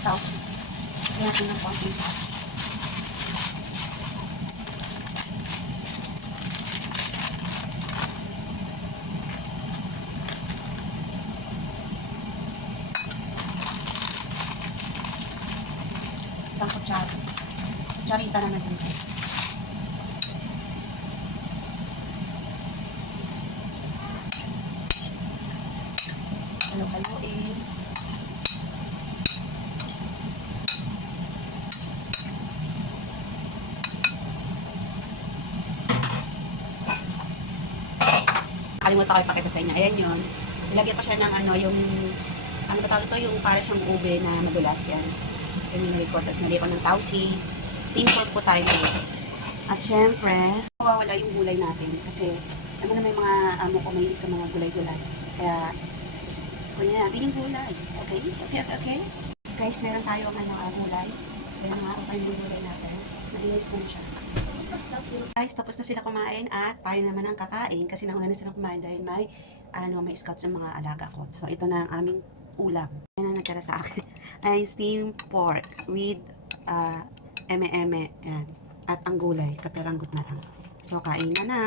sauce. Lagyan natin ng konting sauce. Isang kutsara. Kutsarita naman yung guys. Halo-haloin. Kalimutan ko ipakita sa inyo. Ayan yun. Ilagyan ko siya ng ano, yung ano ba tawag ito? Yung para siyang ube na madulas yan. Yung nilagay ko. Tapos nilagay ko ng tausi. Steam pork po tayo. At syempre, mawawala yung gulay natin. Kasi, ano na may mga amo ko may sa mga gulay-gulay. Kaya, kunin natin yung gulay. Okay? Okay? Guys, meron tayo ang gulay. Kaya nga, okay yung gulay natin. Malinis ko na siya. Guys, tapos na sila kumain at tayo naman ang kakain kasi nauna na silang kumain dahil may scouts ng mga alaga ko. So, ito na ang aming ulam. Yan ang nagtara sa akin. Ay, steamed pork with eme-eme. Yan. At ang gulay, kaperanggot na lang. So, kain na na.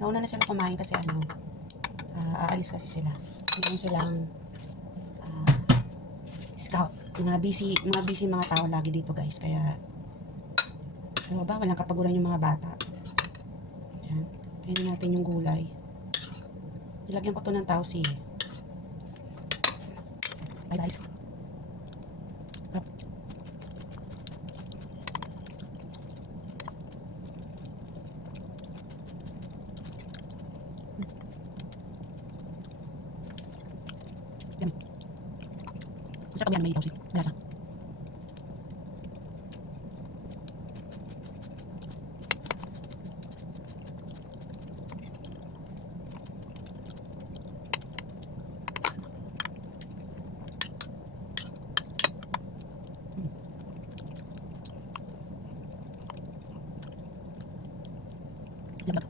Nauna na sila kumain kasi aalis kasi sila. Meron silang scout. Mga busy mga tao lagi dito guys. Kaya, ano ba? Walang kapaguran yung mga bata. Yan. Kainin natin yung gulay. Nilagyan ko to ng tausi. Bye guys. Yan. Masarap yan, may tausi. Lasa. Lamang.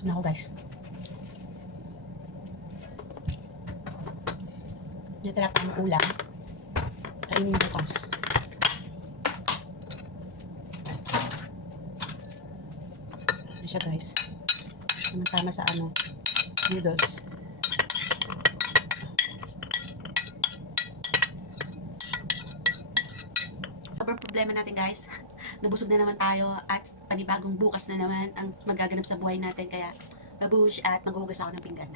So na ako guys. Natira ko ng ulam. Kainin bukas. Ano siya guys? Tama sa noodles. Sobrang problema natin guys. Nabusog na naman tayo at panibagong bukas na naman ang magaganap sa buhay natin. Kaya babush at maghuhugas ako ng pinggan.